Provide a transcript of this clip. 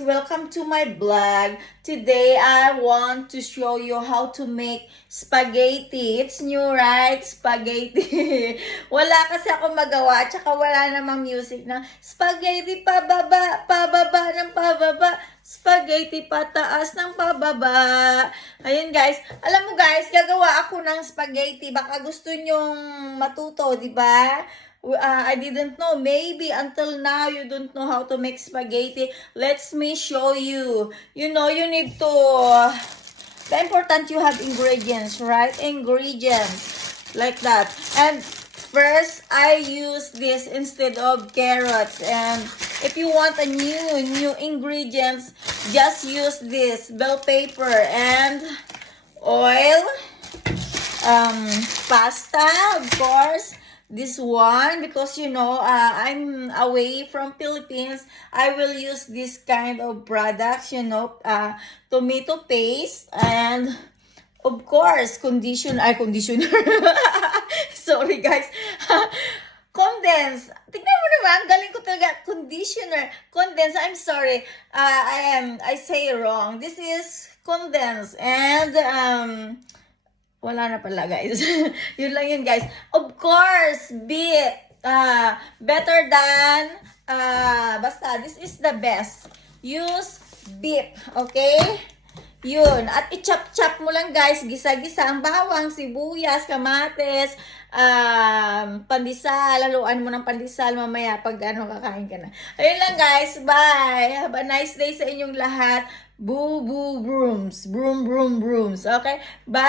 Welcome to my blog. Today I want to show you how to make spaghetti. It's new, right? Spaghetti. Wala kasi ako magawa, tsaka wala namang music na spaghetti pababa, pababa ng pababa, spaghetti pataas ng pababa. Ayun guys, alam mo guys, gagawa ako ng spaghetti. Baka gusto nyong matuto, di ba? I didn't know. Maybe until now you don't know how to make spaghetti. Let me show you. You know, you need to. The important you have ingredients, right? Ingredients like that. And first, I use this instead of carrots. And if you want a new ingredients, just use this bell pepper and oil, pasta, of course. This one, because you know, I'm away from Philippines, I will use this kind of products, you know, tomato paste, and of course, conditioner. Sorry guys. Condense. Tignan mo naman, galing ko talaga. Conditioner. Condense, I'm sorry. I say wrong. This is condense, and wala na pala guys. Yun lang yun guys. Of course, beef. Better than, basta, this is the best. Use beef, okay? Yun. At i-chop-chop mo lang guys. Gisa-gisa ang bawang, sibuyas, kamates, pandesal. Laluan mo ng pandesal mamaya pag kakain ka na. Ayun lang guys. Bye. Have a nice day sa inyong lahat. Boo, boo, brooms. Broom, broom, brooms. Okay? Bye.